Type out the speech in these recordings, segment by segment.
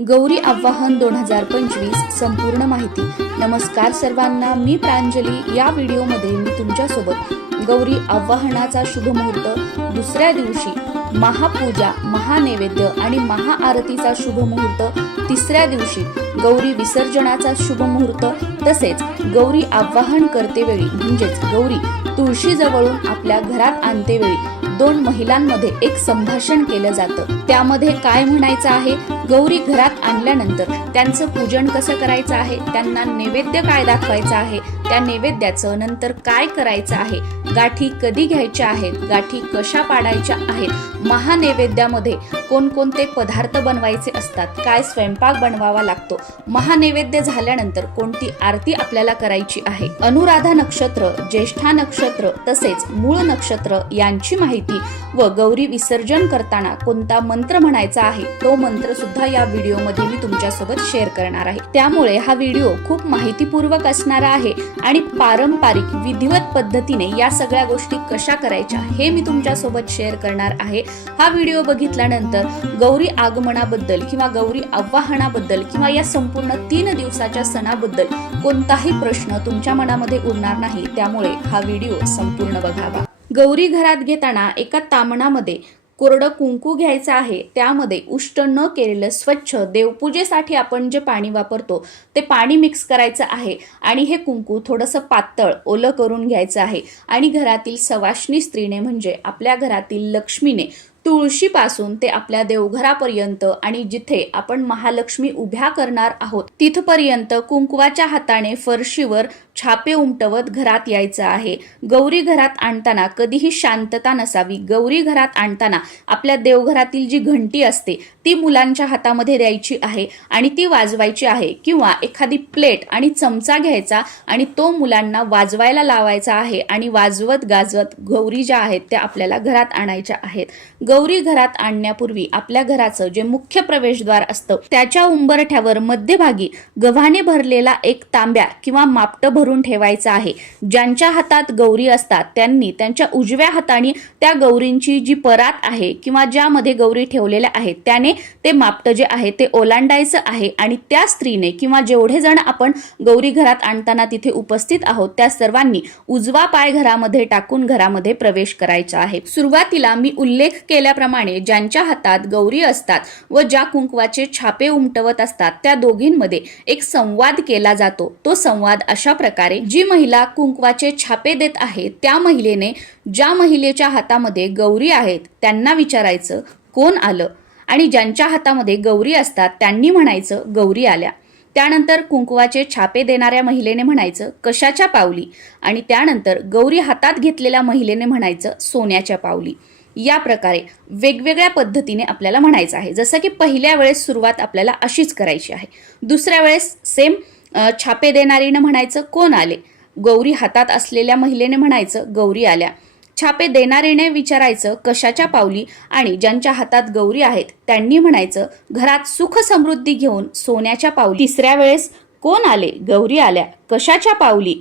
गौरी आवाहन 2025 संपूर्ण माहिती। नमस्कार सर्वांना, मी प्रांजली। या व्हिडिओमध्ये मी तुमच्यासोबत गौरी आवाहनाचा शुभ मुहूर्त, दुसऱ्या दिवशी महापूजा, महानैवेद्य आणि महाआरतीचा शुभ मुहूर्त, तिसऱ्या दिवशी गौरी विसर्जनाचा शुभ मुहूर्त, तसेच गौरी आवाहन करतेवेळी म्हणजेच गौरी तुळशी जवळून आपल्या घरात आणतेवेळी दोन महिलांमध्ये एक संभाषण केलं जातं। त्यामध्ये काय म्हणायचं आहे, गौरी घरात आणल्यानंतर त्यांचं पूजन कसं करायचं आहे, त्यांना नैवेद्य काय दाखवायचं आहे, त्या नैवेद्याचं नंतर काय करायचं आहे, गाठी कधी घ्यायच्या आहेत, गाठी कशा पाडायच्या आहेत, महानैवेद्यामध्ये कोणकोणते पदार्थ बनवायचे असतात, काय स्वयंपाक बनवावा लागतो, महानैवेद्य झाल्यानंतर कोणती आरती आपल्याला करायची आहे, अनुराधा नक्षत्र, ज्येष्ठा नक्षत्र तसेच मूळ नक्षत्र यांची माहिती व गौरी विसर्जन करताना कोणता मंत्र म्हणायचा आहे तो मंत्र सुद्धा या व्हिडिओमध्ये मी तुमच्यासोबत शेअर करणार आहे। त्यामुळे हा व्हिडिओ खूप माहितीपूर्वक असणार आहे आणि पारंपरिक विधिवत पद्धतीने या सगळ्या गोष्टी कशा करायच्या हे मी तुमच्यासोबत शेअर करणार आहे। हा व्हिडिओ बघितल्यानंतर गौरी आगमनाबद्दल किंवा गौरी आवाहनाबद्दल किंवा या संपूर्ण 3 दिवसाच्या सणाबद्दल कोणताही प्रश्न तुमच्या मनामध्ये उरणार नाही। त्यामुळे हा व्हिडिओ संपूर्ण बघावा। गौरी घरात घेताना एका तामणामध्ये कोरडं कुंकू घ्यायचं आहे, त्यामध्ये उष्ट न केलेलं स्वच्छ देवपूजेसाठी आपण जे पाणी वापरतो ते पाणी मिक्स करायचं आहे आणि हे कुंकू थोडंसं पातळ ओलं करून घ्यायचं आहे आणि घरातील सवाष्णी स्त्रीने म्हणजे आपल्या घरातील लक्ष्मीने तुळशीपासून ते आपल्या देवघरापर्यंत आणि जिथे आपण महालक्ष्मी उभ्या करणार आहोत तिथपर्यंत कुंकवाच्या हाताने फरशीवर छापे उमटवत घरात यायचं आहे। गौरी घरात आणताना कधीही शांतता नसावी। गौरी घरात आणताना आपल्या देवघरातील जी घंटी असते ती मुलांच्या हातामध्ये द्यायची आहे आणि ती वाजवायची आहे, किंवा एखादी प्लेट आणि चमचा घ्यायचा आणि तो मुलांना वाजवायला लावायचा आहे आणि वाजवत गाजवत गौरी ज्या आहेत त्या आपल्याला घरात आणायच्या आहेत। गौरी घरात आणण्यापूर्वी आपल्या घराचं जे मुख्य प्रवेशद्वार असतं त्याच्या उंबरठ्यावर मध्यभागी गव्हाने भरलेला एक तांब्या किंवा मापट भरून ठेवायचा आहे। ज्यांच्या हातात गौरी असतात त्यांनी त्यांच्या उजव्या हाताने त्या गौरींची जी परात आहे किंवा ज्यामध्ये गौरी ठेवलेल्या आहेत त्याने ते मापट जे आहे ते ओलांडायचं आहे आणि त्या स्त्रीने किंवा जेवढे जण आपण गौरी घरात आणताना तिथे उपस्थित आहोत त्या सर्वांनी उजवा पाय घरामध्ये टाकून घरामध्ये प्रवेश करायचा आहे। सुरुवातीला मी उल्लेख केल्याप्रमाणे ज्यांच्या हातात गौरी असतात व ज्या कुंकवाचे छापे उमटवत असतात त्या दोघींमध्ये एक संवाद केला जातो। तो संवाद अशा प्रकारे, जी महिला कुंकवाचे छापे देत आहे त्या महिलेने ज्या महिलेच्या हातामध्ये गौरी आहेत त्यांना विचारायचं कोण आलं, आणि ज्यांच्या हातामध्ये गौरी असतात त्यांनी म्हणायचं गौरी आल्या। त्यानंतर कुंकवाचे छापे देणाऱ्या महिलेने म्हणायचं कशाच्या पावली, आणि त्यानंतर गौरी हातात घेतलेल्या महिलेने म्हणायचं सोन्याच्या पावली। या प्रकारे वेगवेगळ्या पद्धतीने आपल्याला म्हणायचं आहे। जसं की पहिल्या वेळेस सुरुवात आपल्याला अशीच करायची आहे, दुसऱ्या वेळेस सेम छापे देणारीने म्हणायचं कोण आले, गौरी हातात असलेल्या महिलेने म्हणायचं गौरी आल्या, छापे देणारीने विचारायचं कशाच्या पावली, आणि ज्यांच्या हातात गौरी आहेत त्यांनी म्हणायचं घरात सुख समृद्धी घेऊन सोन्याच्या पावली। तिसऱ्या वेळेस कोण आले, गौरी आल्या, कशाच्या पावली,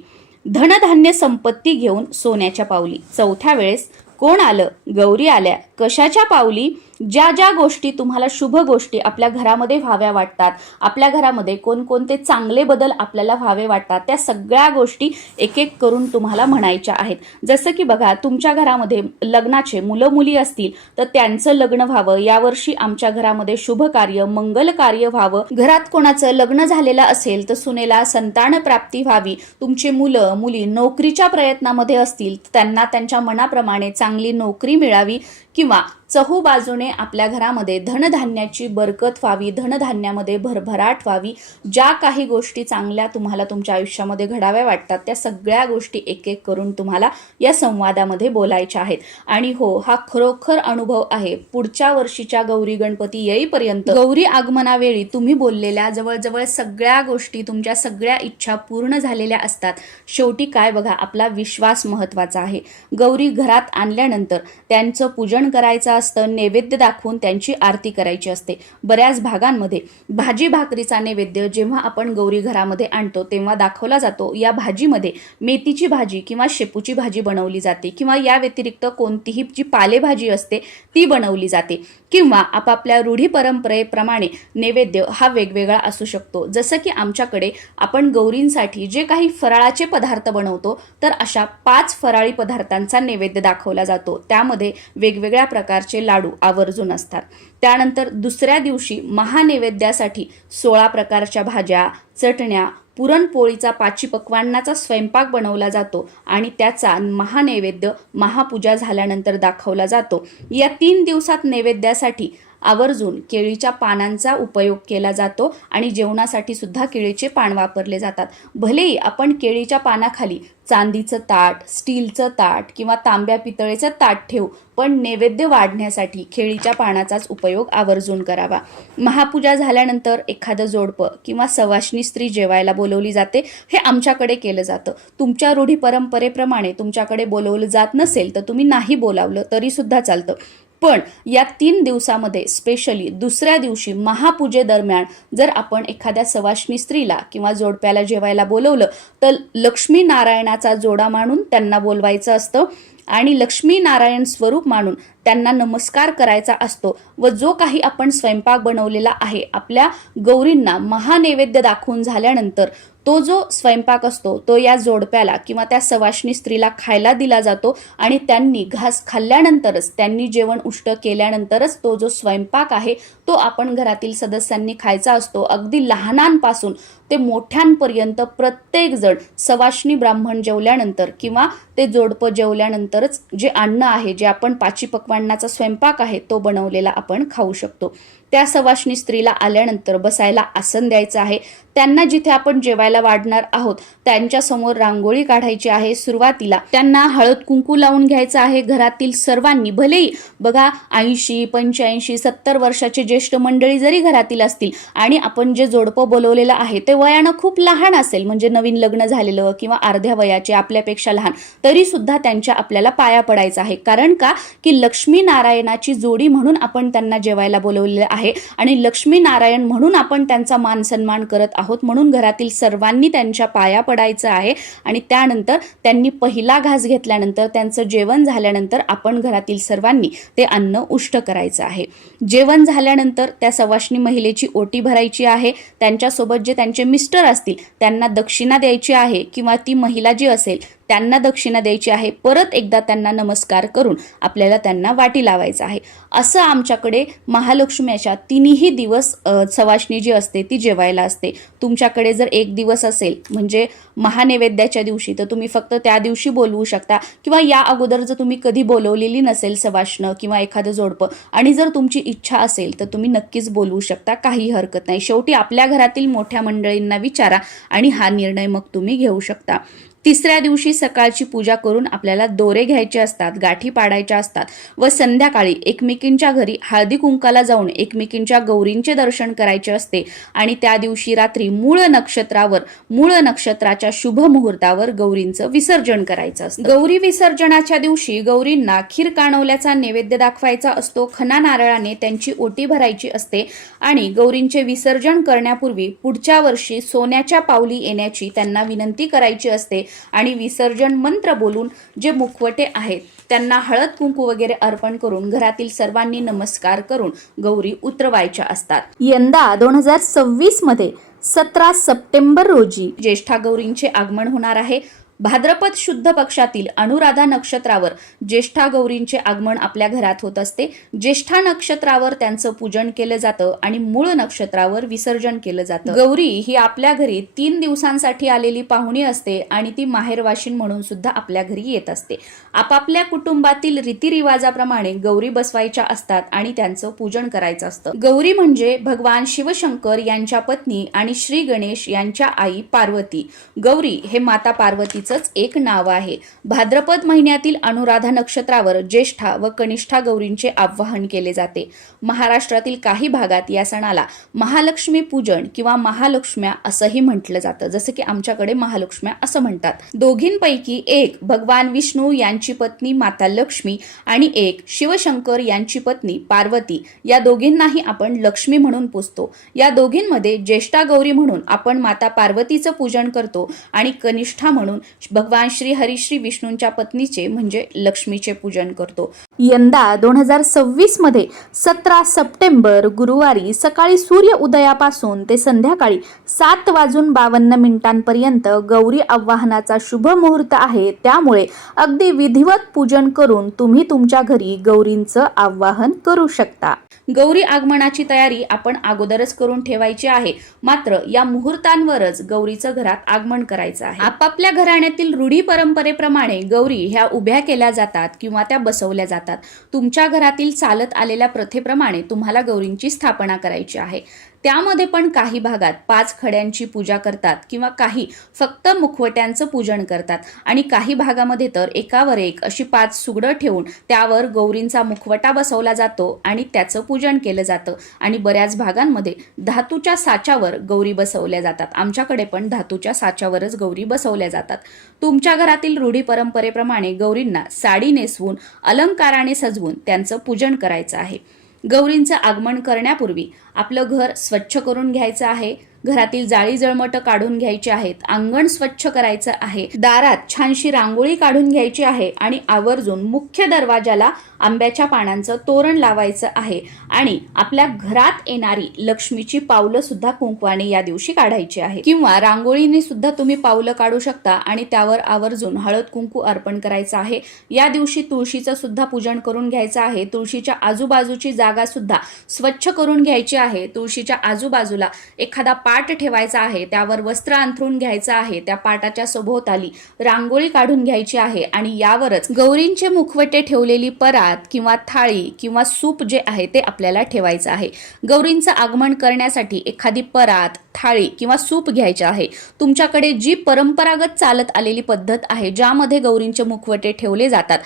धनधान्य संपत्ती घेऊन सोन्याच्या पावली। चौथ्या वेळेस कोण आलं, गौरी आल्या, कशाच्या पावली, ज्या ज्या गोष्टी तुम्हाला शुभ गोष्टी आपल्या घरामध्ये व्हाव्या वाटतात, आपल्या घरामध्ये कोणकोणते चांगले बदल आपल्याला व्हावे वाटतात त्या सगळ्या गोष्टी एक एक करून तुम्हाला म्हणायच्या आहेत। जसं की बघा, तुमच्या घरामध्ये लग्नाचे मुलं मुली असतील तर त्यांचं लग्न व्हावं, यावर्षी आमच्या घरामध्ये शुभ कार्य मंगल कार्य व्हावं, घरात कोणाचं लग्न झालेलं असेल तर सुनेला संतान प्राप्ती व्हावी, तुमचे मुलं मुली नोकरीच्या प्रयत्नामध्ये असतील त्यांना त्यांच्या मनाप्रमाणे चांगली नोकरी मिळावी, किंवा चहूबाजूने आपल्या घरामध्ये धनधान्याची बरकत व्हावी, धनधान्यामध्ये भरभराट व्हावी, ज्या काही गोष्टी चांगल्या तुम्हाला तुमच्या आयुष्यामध्ये घडाव्या वाटतात त्या सगळ्या गोष्टी एक एक करून तुम्हाला या संवादामध्ये बोलायच्या आहेत। आणि हो, हा खरोखर अनुभव आहे। पुढच्या वर्षीच्या गौरी गणपती येईपर्यंत गौरी आगमनावेळी तुम्ही बोललेल्या जवळजवळ सगळ्या गोष्टी, तुमच्या सगळ्या इच्छा पूर्ण झालेल्या असतात। शेवटी काय बघा, आपला विश्वास महत्वाचा आहे। गौरी घरात आणल्यानंतर त्यांचं पूजन करायचं असतं, नैवेद्य दाखवून त्यांची आरती करायची असते। बऱ्याच भागांमध्ये भाजी भाकरीचा नैवेद्य जेव्हा आपण गौरी घरामध्ये आणतो तेव्हा दाखवला जातो। या भाजीमध्ये मेथीची भाजी किंवा शेपूची भाजी बनवली जाते, किंवा या व्यतिरिक्त कोणतीही जी पालेभाजी असते ती बनवली जाते। किंवा आपापल्या रूढी परंपरेप्रमाणे नैवेद्य हा वेगवेगळा असू शकतो। जसं की आमच्याकडे आपण गौरींसाठी जे काही फराळाचे पदार्थ बनवतो तर अशा 5 फराळी पदार्थांचा नैवेद्य दाखवला जातो। त्यामध्ये वेगवेगळ्या प्रकारचे लाडू आवर्जून असतात। त्यानंतर दुसऱ्या दिवशी महानैवेद्यासाठी 16 प्रकारच्या भाज्या, चटण्या, पुरणपोळीचा 5 पक्वान्नाचा स्वयंपाक बनवला जातो आणि त्याचा महानैवेद्य महापूजा झाल्यानंतर दाखवला जातो। या 3 दिवसात नैवेद्यासाठी आवर्जून केळीच्या पानांचा उपयोग केला जातो आणि जेवणासाठी सुद्धा केळीचे पान वापरले जातात। भलेही आपण केळीच्या पानाखाली चांदीचं ताट, स्टीलचं ताट किंवा तांब्या पितळेचं ताट ठेवू, पण नैवेद्य वाढण्यासाठी केळीच्या पानाचाच उपयोग आवर्जून करावा। महापूजा झाल्यानंतर एखादं जोडपं किंवा सवाष्णी स्त्री जेवायला बोलवली जाते। हे आमच्याकडे केलं जातं। तुमच्या रूढी परंपरेप्रमाणे तुमच्याकडे बोलवलं जात नसेल तर तुम्ही नाही बोलावलं तरी सुद्धा चालतं। पण या 3 दिवसामध्ये स्पेशली दुसऱ्या दिवशी महापूजेदरम्यान जर आपण एखाद्या सवाष्णी स्त्रीला किंवा जोडप्याला जेवायला बोलवलं तर लक्ष्मी नारायणाचा जोडा मानून त्यांना बोलवायचं असतं आणि लक्ष्मी नारायण स्वरूप मानून त्यांना नमस्कार करायचा असतो व जो काही आपण स्वयंपाक बनवलेला आहे आपल्या गौरींना महानैवेद्य दाखवून झाल्यानंतर तो जो स्वयंपाक असतो तो या जोडप्याला किंवा त्या सवाष्णी स्त्रीला खायला दिला जातो आणि त्यांनी घास खाल्ल्यानंतरच, त्यांनी जेवण उष्ट केल्यानंतरच तो जो स्वयंपाक आहे तो आपण घरातील सदस्यांनी खायचा असतो। अगदी लहानांपासून ते मोठ्यांपर्यंत प्रत्येक जण सवाष्णी ब्राह्मण जेवल्यानंतर किंवा ते जोडपं जेवल्यानंतरच जे अन्न आहे, जे आपण 5 पक्वान्नाचा स्वयंपाक आहे तो बनवलेला आपण खाऊ शकतो। त्या सवाष्णी स्त्रीला आल्यानंतर बसायला आसन द्यायचं आहे। त्यांना जिथे आपण जेवायला वाढणार आहोत त्यांच्या समोर रांगोळी काढायची आहे। सुरुवातीला त्यांना हळद कुंकू लावून घ्यायचं आहे घरातील सर्वांनी। भलेही बघा 80, 85, 70 वर्षाचे ज्येष्ठ मंडळी जरी घरातील असतील आणि आपण जे जोडपं बोलवलेलं आहे ते वयानं खूप लहान असेल, म्हणजे नवीन लग्न झालेलं किंवा अर्ध्या वयाचे आपल्यापेक्षा लहान, तरी सुद्धा त्यांच्या आपल्याला पाया पडायचं आहे। कारण का की लक्ष्मी नारायणाची जोडी म्हणून आपण त्यांना जेवायला बोलवलेलं आहे आणि लक्ष्मी नारायण म्हणून आपण त्यांचा मान सन्मान करत आहोत, म्हणून घरातील सर्वांनी त्यांच्या पाया पडायचं आहे। आणि त्यानंतर त्यांनी पहिला घास घेतल्यानंतर, त्यांचं जेवण झाल्यानंतर आपण घरातील सर्वांनी ते अन्न उष्ट करायचं आहे। जेवण झाल्यानंतर त्या सवाष्णी महिलेची ओटी भरायची आहे। त्यांच्यासोबत जे त्यांचे मिस्टर असतील त्यांना दक्षिणा द्यायची आहे किंवा ती महिला जी असेल त्यांना दक्षिणा द्यायची आहे। परत एकदा त्यांना नमस्कार करून आपल्याला त्यांना वाटी लावायचं आहे। असं आमच्याकडे महालक्ष्मीच्या 3ही दिवस सवाष्णी जी असते ती जेवायला असते। तुमच्याकडे जर 1 दिवस असेल म्हणजे महानैवेद्याच्या दिवशी तर तुम्ही फक्त त्या दिवशी बोलवू शकता किंवा या अगोदर जर तुम्ही कधी बोलवलेली नसेल सवाष्ण किंवा एखादं जोडपं आणि जर तुमची इच्छा असेल तर तुम्ही नक्कीच बोलवू शकता, काही हरकत नाही। शेवटी आपल्या घरातील मोठ्या मंडळींना विचारा आणि हा निर्णय मग तुम्ही घेऊ शकता। तिसऱ्या दिवशी सकाळची पूजा करून आपल्याला दोरे घ्यायचे असतात, गाठी पाडायच्या असतात व संध्याकाळी एकमेकींच्या घरी हळदी कुंकाला जाऊन एकमेकींच्या गौरींचे दर्शन करायचे असते आणि त्या दिवशी रात्री मूळ नक्षत्रावर, मूळ नक्षत्राच्या शुभ मुहूर्तावर गौरींचं विसर्जन करायचं असतं। गौरी विसर्जनाच्या दिवशी गौरींना खीर कानवल्याचा नैवेद्य दाखवायचा असतो। खना नारळाने त्यांची ओटी भरायची असते आणि गौरींचे विसर्जन करण्यापूर्वी पुढच्या वर्षी सोन्याच्या पावली येण्याची त्यांना विनंती करायची असते आणि विसर्जन मंत्र बोलून जे मुखवटे आहेत त्यांना हळद कुंकू वगैरे अर्पण करून घरातील सर्वांनी नमस्कार करून गौरी उतरवायच्या असतात। यंदा 2026 मध्ये 17 सप्टेंबर रोजी ज्येष्ठा गौरींचे आगमन होणार आहे। भाद्रपद शुद्ध पक्षातील अनुराधा नक्षत्रावर ज्येष्ठा गौरींचे आगमन आपल्या घरात होत असते। ज्येष्ठा नक्षत्रावर त्यांचं पूजन केलं जातं आणि मूळ नक्षत्रावर विसर्जन केलं जातं। गौरी ही आपल्या घरी 3 दिवसांसाठी आलेली पाहुणी असते आणि ती माहेरवाशीण म्हणून सुद्धा आपल्या घरी येत असते। आपापल्या कुटुंबातील रीतिरिवाजाप्रमाणे गौरी बसवायच्या असतात आणि त्यांचं पूजन करायचं असतं। गौरी म्हणजे भगवान शिवशंकर यांच्या पत्नी आणि श्री गणेश यांच्या आई पार्वती। गौरी हे माता पार्वती एक नाव आहे। भाद्रपद महिन्यातील अनुराधा नक्षत्रावर ज्येष्ठा व कनिष्ठा गौरींचे आवाहन केले जाते। महाराष्ट्रातील काही भागात या सणाला महालक्ष्मी पूजन किंवा महालक्ष्म्या असंही म्हटलं जातं, जसं की आमच्याकडे महालक्ष्म्या असं म्हणतात। दोघींपैकी एक भगवान विष्णू यांची पत्नी माता लक्ष्मी आणि एक शिवशंकर यांची पत्नी पार्वती, या दोघींनाही आपण लक्ष्मी म्हणून पूजतो। या दोघींमध्ये ज्येष्ठा गौरी म्हणून आपण माता पार्वतीचं पूजन करतो आणि कनिष्ठा म्हणून भगवान श्री हरी श्री विष्णूंच्या पत्नीचे म्हणजे लक्ष्मीचे पूजन करतो। यंदा 2026 मध्ये 17 सप्टेंबर गुरुवारी सकाळी सूर्य उदयापासून ते संध्याकाळी 7:52 गौरी आवाहनाचा शुभ मुहूर्त आहे। त्यामुळे अगदी विधिवत पूजन करून तुम्ही तुमच्या घरी गौरींचं आवाहन करू शकता। गौरी आगमनाची तयारी आपण अगोदरच करून ठेवायची आहे, मात्र या मुहूर्तांवरच गौरीचं घरात आगमन करायचं आहे। आपापल्या घराण्यातील रूढी परंपरेप्रमाणे गौरी ह्या उभ्या केल्या जातात किंवा त्या बसवल्या जातात। तुमच्या घरातील चालत आलेल्या प्रथेप्रमाणे तुम्हाला गौरींची स्थापना करायची आहे। त्यामध्ये पण काही भागात 5 खड्यांची पूजा करतात किंवा काही फक्त मुखवट्यांचं पूजन करतात आणि काही भागामध्ये तर एकावर एक अशी 5 सुगडं ठेवून त्यावर गौरींचा मुखवटा बसवला जातो आणि त्याचं पूजन केलं जातं आणि बऱ्याच भागांमध्ये धातूच्या साच्यावर गौरी बसवल्या जातात। आमच्याकडे पण धातूच्या साच्यावरच गौरी बसवल्या जातात। तुमच्या घरातील रूढी परंपरेप्रमाणे गौरींना साडी नेसवून अलंकाराने सजवून त्यांचं पूजन करायचं आहे। गौरींचं आगमन करण्यापूर्वी आपलं घर स्वच्छ करून घ्यायचं आहे। घरातील जाळी जळमट काढून घ्यायची आहेत, अंगण स्वच्छ करायचं आहे, दारात छानशी रांगोळी काढून घ्यायची आहे आणि आवर्जून मुख्य दरवाजाला आंब्याच्या पानांचं तोरण लावायचं आहे आणि आपल्या घरात येणारी लक्ष्मीची पावलं सुद्धा कुंकवाने या दिवशी काढायची आहे किंवा रांगोळीने सुद्धा तुम्ही पावलं काढू शकता आणि त्यावर आवर्जून हळद कुंकू अर्पण करायचं आहे। या दिवशी तुळशीचं सुद्धा पूजन करून घ्यायचं आहे। तुळशीच्या आजूबाजूची जागा सुद्धा स्वच्छ करून घ्यायची आहे। तुळशीच्या आजूबाजूला एखादा पाट ठेवायचा आहे, त्यावर वस्त्र अंथरून घ्यायचं आहे, त्या पाटाच्या सभोवताली रांगोळी काढून घ्यायची आहे आणि यावरच गौरींचे मुखवटे ठेवलेली परात किंवा थाळी किंवा सूप जे आहे ते आपल्याला ठेवायचं आहे। गौरींचं आगमन करण्यासाठी एखादी परात, थाळी किंवा सूप घ्यायचे आहे। तुमच्याकडे जी परंपरागत चालत आलेली पद्धत आहे ज्यामध्ये गौरींचे मुखवटे ठेवले जातात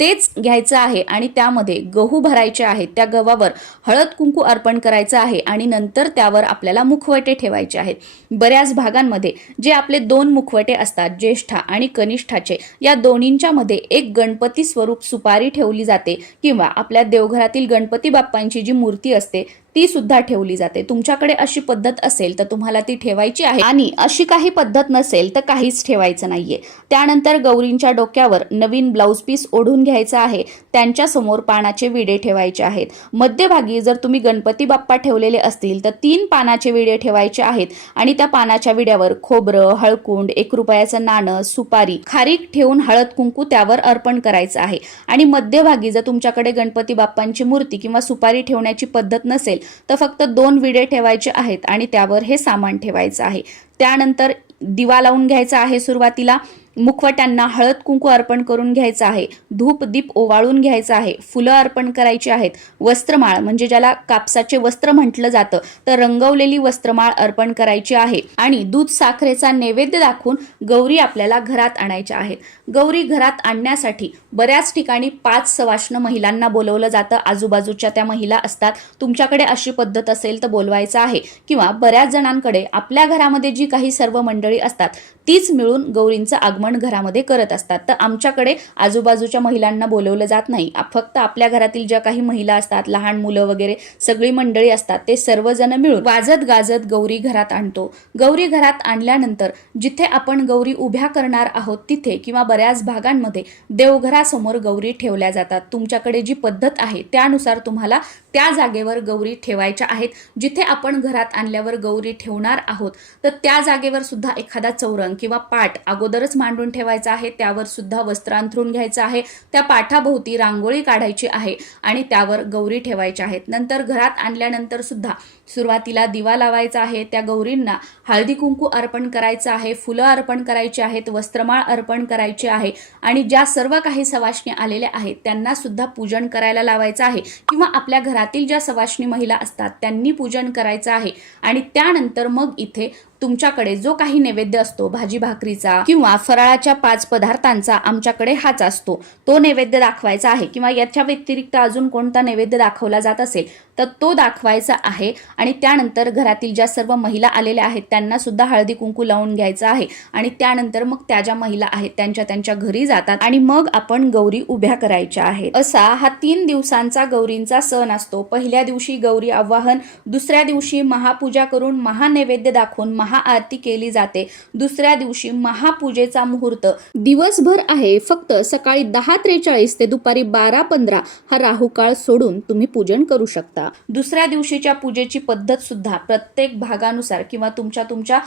तेच घ्यायचं आहे आणि त्यामध्ये गहू भरायचे आहेत। त्या गव्हावर हळद कुंकू अर्पण करायचं आहे आणि नंतर त्यावर आपल्याला मुखवटे ठेवायचे आहेत। बऱ्याच भागांमध्ये जे आपले 2 मुखवटे असतात, ज्येष्ठा आणि कनिष्ठाचे, या दोन्हींच्या मध्ये एक गणपती स्वरूप सुपारी ठेवली जाते किंवा आपल्या देवघरातील गणपती बाप्पांची जी मूर्ती असते ती सुद्धा ठेवली जाते। तुमच्याकडे अशी पद्धत असेल तर तुम्हाला ती ठेवायची आहे आणि अशी काही पद्धत नसेल तर काहीच ठेवायचं नाहीये। त्यानंतर गौरींच्या डोक्यावर नवीन ब्लाउज पीस ओढून घ्यायचं आहे। त्यांच्या समोर पानाचे विडे ठेवायचे आहेत। मध्यभागी जर तुम्ही गणपती बाप्पा ठेवलेले असतील तर 3 पानाचे विडे ठेवायचे आहेत आणि त्या पानाच्या विड्यावर खोबरं, हळकुंड, 1 रुपयाचं नाणं, सुपारी, खारीक ठेवून हळद कुंकू त्यावर अर्पण करायचं आहे। आणि मध्यभागी जर तुमच्याकडे गणपती बाप्पांची मूर्ती किंवा सुपारी ठेवण्याची पद्धत नसेल तर फक्त 2 विडे ठेवायचे आहेत आणि त्यावर हे सामान ठेवायचं आहे। त्यानंतर दिवा लावून घ्यायचा आहे। सुरुवातीला मुखवट्यांना हळद कुंकू अर्पण करून घ्यायचं आहे। धूप दीप ओवाळून घ्यायचं आहे। फुलं अर्पण करायची आहेत। वस्त्रमाळ म्हणजे ज्याला कापसाचे वस्त्र म्हटलं जातं तर रंगवलेली वस्त्रमाळ अर्पण करायची आहे आणि दूध साखरेचा नैवेद्य दाखवून गौरी आपल्याला घरात आणायच्या आहेत। गौरी घरात आणण्यासाठी बऱ्याच ठिकाणी 5 सवाष्ण महिलांना बोलवलं जातं। आजूबाजूच्या त्या महिला असतात। तुमच्याकडे अशी पद्धत असेल तर बोलवायचं आहे किंवा बऱ्याच जणांकडे आपल्या घरामध्ये जी काही सर्व मंडळी असतात तीच मिळून गौरींचं आगमन घरामध्ये करत असतात। तर आमच्याकडे आजूबाजूच्या महिलांना बोलवलं जात नाही। फक्त आपल्या घरातील ज्या काही महिला असतात, लहान मुलं वगैरे सगळी मंडळी असतात, ते सर्वजण मिळून वाजत गाजत गौरी घरात आणतो। गौरी घरात आणल्यानंतर जिथे आपण गौरी उभ्या करणार आहोत तिथे किंवा बऱ्याच भागांमध्ये देवघरासमोर गौरी ठेवल्या जातात। तुमच्याकडे जी पद्धत आहे त्यानुसार तुम्हाला त्या जागेवर गौरी ठेवायच्या आहेत। जिथे आपण घरात आणल्यावर गौरी ठेवणार आहोत तर त्या जागेवर सुद्धा एखादा चौरंग किंवा पाट अगोदरच मांडून ठेवायचा आहे। त्यावर सुद्धा वस्त्र अंथरून घ्यायचं आहे। त्या पाठाभोवती रांगोळी काढायची आहे आणि त्यावर गौरी ठेवायच्या आहेत। नंतर घरात आणल्यानंतर सुद्धा सुरुवातीला दिवा लावायचा आहे। त्या गौरींना हळदी कुंकू अर्पण करायचं आहे, फुलं अर्पण करायची आहेत, वस्त्रमाळ अर्पण करायची आहे आणि ज्या सर्व काही सवाष्णी आलेल्या आहेत त्यांना सुद्धा पूजन करायला लावायचं आहे किंवा आपल्या घरातील ज्या सवाष्णी महिला असतात त्यांनी पूजन करायचं आहे। आणि त्यानंतर मग इथे तुमच्याकडे जो काही नैवेद्य असतो भाजी भाकरीचा किंवा फराळाच्या 5 पदार्थांचा, आमच्याकडे हाच असतो, तो नैवेद्य दाखवायचा आहे किंवा याच्या व्यतिरिक्त अजून कोणता नैवेद्य दाखवला जात असेल तर तो दाखवायचा आहे आणि त्यानंतर घरातील ज्या सर्व महिला आलेल्या आहेत त्यांना सुद्धा हळदी कुंकू लावून घ्यायचं आहे आणि त्यानंतर मग त्या ज्या महिला आहेत त्यांच्या घरी जातात आणि मग आपण गौरी उभ्या करायच्या आहेत। असा हा 3 दिवसांचा गौरींचा सण असतो। पहिल्या दिवशी गौरी आवाहन, दुसऱ्या दिवशी महापूजा करून महानैवेद्य दाखवून महाआरती केली जाते। दुसऱ्या दिवशी महापूजेचा मुहूर्त दिवसभर आहे, फक्त सकाळी 10:43 ते दुपारी 12:15 हा राहू काळ सोडून तुम्ही पूजन करू शकता। दुसऱ्या दिवशीच्या पूजेची पद्धत सुद्धा प्रत्येक भागानुसार किंवा तुमच्या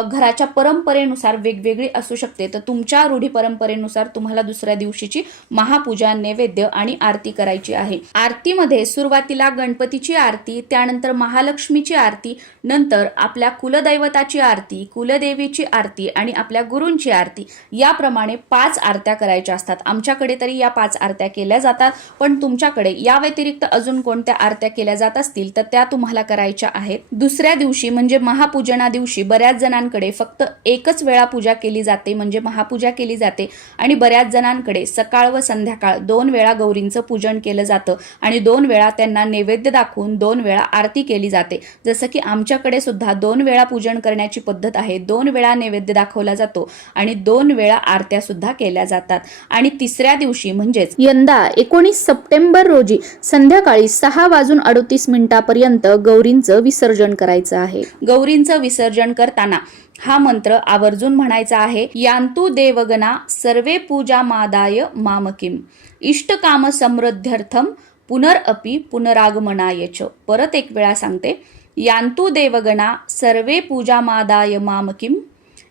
घराच्या परंपरेनुसार वेगवेगळी असू शकते। तर तुमच्या रूढी परंपरेनुसार तुम्हाला दुसऱ्या दिवशीची महापूजा, नैवेद्य आणि आरती करायची आहे। आरतीमध्ये सुरुवातीला गणपतीची आरती, त्यानंतर महालक्ष्मीची आरती, नंतर आपल्या कुलदैवताची आरती, कुलदेवीची आरती आणि आपल्या गुरूंची आरती, याप्रमाणे 5 आरत्या करायच्या असतात। आमच्याकडे तरी या 5 आरत्या केल्या जातात, पण तुमच्याकडे या व्यतिरिक्त अजून कोणत्या आरत्या केल्या जात असतील तर त्या तुम्हाला करायच्या आहेत। दुसऱ्या दिवशी म्हणजे महापूजना दिवशी बऱ्याच जणांकडे फक्त एकच वेळा पूजा केली जाते, म्हणजे महापूजा केली जाते आणि बऱ्याच जणांकडे सकाळ व संध्याकाळ 2 वेळा गौरींचं पूजन केलं जातं आणि 2 वेळा त्यांना नैवेद्य दाखवून 2 वेळा आरती केली जाते। जसं की आमच्याकडे सुद्धा 2 वेळा पूजन करण्याची पद्धत आहे, 2 वेळा नैवेद्य दाखवला जातो आणि 2 वेळा आरत्या सुद्धा केल्या जातात। आणि तिसऱ्या दिवशी म्हणजेच यंदा 19 सप्टेंबर रोजी संध्याकाळी 6:38 पर्यंत गौरींचं विसर्जन करायचं आहे। गौरींचं विसर्जन करताना हा मंत्र आवर्जून म्हणायचा आहे, यांतु देवगणा सर्वे पूजा मादाय मामकिम इष्टकाम समृद्ध्यर्थम पुनरअपि पुनरागमनाय च। परत एक वेळा सांगते, यांतु देवगणा सर्वे पूजा मादाय मामकिम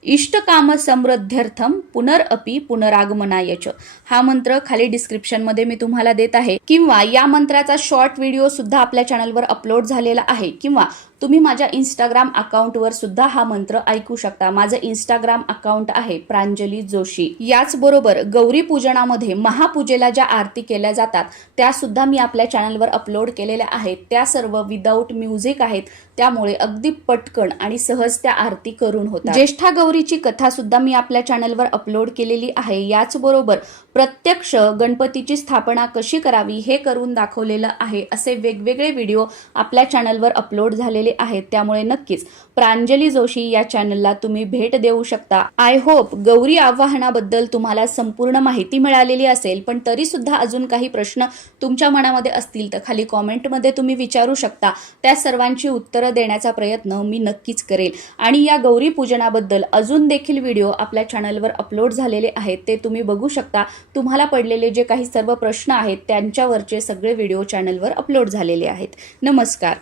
इष्टकाम समृद्ध्यर्थम पुनरअपि पुनरागमनाय च। हा मंत्र खाली डिस्क्रिप्शन मध्ये मी तुम्हाला देत आहे, किंवा या मंत्राचा शॉर्ट व्हिडिओ सुद्धा आपल्या चॅनलवर अपलोड झालेला आहे, किंवा तुम्ही माझ्या इंस्टाग्राम अकाउंटवर सुद्धा हा मंत्र ऐकू शकता। माझं इंस्टाग्राम अकाउंट आहे प्रांजली जोशी। याचबरोबर गौरी पूजनामध्ये महापूजेला ज्या आरती केल्या जातात त्या सुद्धा मी आपल्या चॅनलवर अपलोड केलेल्या आहेत। त्या सर्व विदाऊट म्युझिक आहेत, त्यामुळे अगदी पटकन आणि सहज त्या आरती करून होतात। ज्येष्ठा गौरीची कथा सुद्धा मी आपल्या चॅनलवर अपलोड केलेली आहे। याचबरोबर प्रत्यक्ष गणपतीची स्थापना कशी करावी हे करून दाखवलेलं आहे। असे वेगवेगळे व्हिडिओ आपल्या चॅनलवर अपलोड झालेले आहेत, त्यामुळे नक्कीच प्रांजली जोशी या चॅनलला तुम्ही भेट देऊ शकता। आय होप गौरी आवाहनाबद्दल तुम्हाला संपूर्ण माहिती मिळालेली असेल, पण तरी सुद्धा अजून काही प्रश्न तुमच्या मनामध्ये असतील तर खाली कॉमेंटमध्ये तुम्ही विचारू शकता। त्या सर्वांची उत्तरं देण्याचा प्रयत्न मी नक्कीच करेल। आणि या गौरी पूजनाबद्दल अजून देखील व्हिडिओ आपल्या चॅनलवर अपलोड झालेले आहेत, ते तुम्ही बघू शकता। तुम्हाला पडलेले जे काही सर्व प्रश्न आहेत त्यांच्यावरचे सगळे व्हिडिओ चॅनलवर अपलोड झालेले आहेत। नमस्कार।